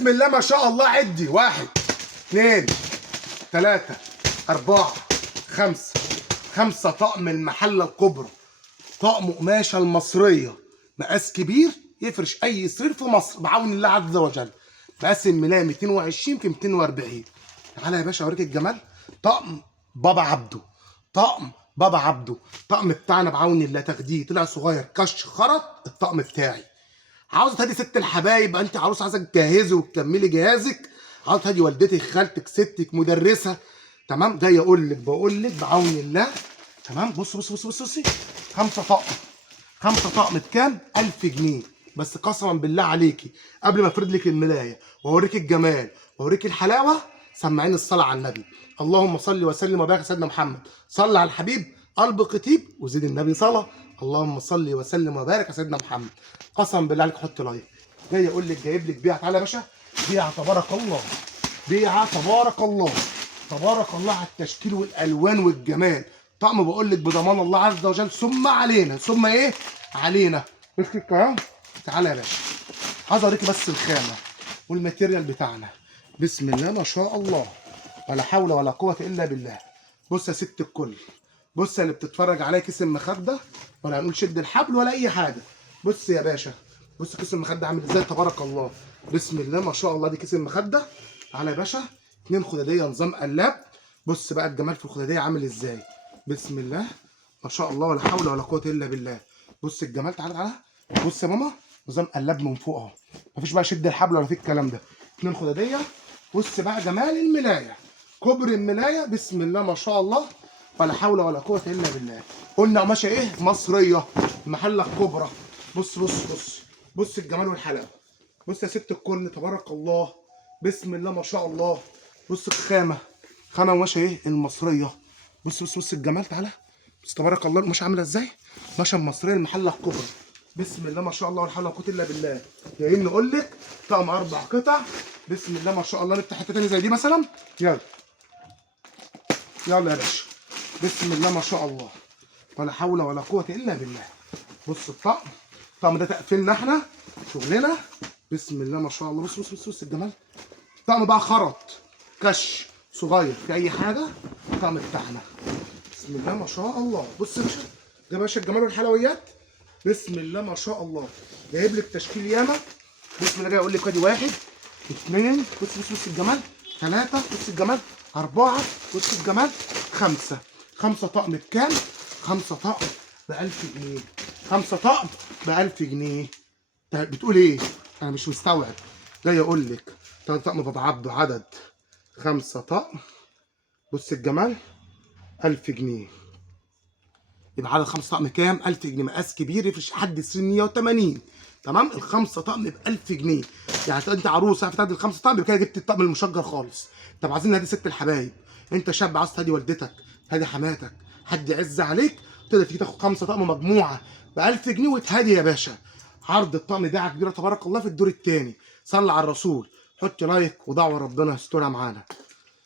بسم الله ما شاء الله. عدي 1 2 3 4 5. 5 طقم المحله الكبرى، طقم قماشه المصريه، مقاس كبير يفرش اي سرير في مصر بعون الله عز وجل. مقاس الملايه 220 في 240. تعالى يا باشا اوريك الجمال. طقم بابا عبده، طقم بابا عبده، الطقم بتاعنا بعون الله تخديه طلع صغير كش خرط. الطقم بتاعي عاوزه تهدي ست الحبايب، انت عروس عايزه تجهزي وتكملي جهازك، عاوزه تهدي والدتك خالتك ستك مدرسه، تمام. جاي اقول لك بقول لك بعون الله، تمام. بص بص بص بص بصي. 5 طقم، 5 طقم بكام؟ 1000 جنيه بس. قسما بالله عليكي قبل ما افرد لك الملايه واوريك الجمال واوريك الحلاوه، سمعين الصلاه على النبي. اللهم صل وسلم وبارك على سيدنا محمد. صل على الحبيب قلب قتيب وزيد النبي صلاه. اللهم صل وسلم وبارك على سيدنا محمد. قسما بالله عليك حط لايك. جاي اقول لك جايب لك بيعه. تعالى يا باشا، بيعه تبارك الله، بيعه تبارك الله، تبارك الله على التشكيل والالوان والجمال. طقم بقول لك بضمان الله عز وجل ثم علينا، ثم ايه؟ علينا. مسك الكلام. تعالى يا باشا، عايز اوريكي بس الخامه والماتيريال بتاعنا. بسم الله ما شاء الله، ولا حول ولا قوه الا بالله. بص يا ست الكل، بص اللي بتتفرج عليا كيس المخده، ولا هنقول شد الحبل ولا اي حاجه. بص يا باشا، بص كيس المخده عامل ازاي تبارك الله. بسم الله ما شاء الله. دي كيس المخده. تعالى يا باشا، 2 خداديه نظام قلاب. بص بقى الجمال في الخداديه عامل ازاي. بسم الله ما شاء الله، ولا حول ولا قوه الا بالله. بص الجمال. تعالى تعالى. بص يا ماما، نظام قلاب من فوق اهو، مفيش بقى شد الحبل ولا في الكلام ده. 2 خداديه. بص بقى جمال الملايه، كبر الملايه. بسم الله ما شاء الله، ولا حول ولا قوه الا بالله. قلنا قماشه ايه؟ مصريه، المحله الكبرى. بص بص بص، بص الجمال والحلاوه. بص يا ست الكل تبارك الله. بسم الله ما شاء الله. بص الخامه، خامه قماشه ايه؟ المصريه. بص بص بص الجمال. تعالى بص تبارك الله القماشه عامله ازاي. قماشه المصريه المحله الكبرى. بسم الله ما شاء الله، ولا حول ولا قوه الا بالله. جايين نقول لك طقم 4 قطع. بسم الله ما شاء الله. نفتح حته ثانيه زي دي مثلا. يلا يلا يا باشا. بسم الله ما شاء الله، ولا حول ولا قوه الا بالله. بص الطقم ده تقفيلنا احنا شغلنا. بسم الله ما شاء الله. بص بص بص, بص الجمال. طقم بقى خرط كش صغير في اي حاجه، الطقم بتاعنا. بسم الله ما شاء الله. بص يا باشا، ده يا باشا الجمال والحلويات. بسم الله ما شاء الله. جايب لك تشكيل ياما. بسم الله. جاي اقول لك ادي 1 2. بص بص بص الجمال. 3. بص الجمال. 4. بص الجمال. 5. 5 طقم بكام؟ 5 طقم ب 1000 جنيه. 5 طقم ب 1000 جنيه. بتقول ايه؟ انا مش مستوعب. جاي اقول لك 3 طقم بابا عبده، عدد 5 طقم. بص الجمال 1000 جنيه. يبقى عدد 5 طقم كام؟ 1000 جنيه. مقاس كبير يفرش حد سن 180. تمام. ال5 طقم ب 1000 جنيه. يعني انت عروسه عارف تاخد ال5 طقم، يبقى كده جبت الطقم المشجر خالص. طب عايزين نهدي ست الحبايب، انت شاب عايز تهدي والدتك، تهدي حماتك، حد يعز عليك، تقدر تيجي تاخد 5 طقم مجموعه ب 1000 جنيه وتهدي يا باشا. عرض الطقم بيعه كبيره تبارك الله في الدور الثاني. صلي على الرسول، حط لايك ودعوه ربنا يسترها معانا.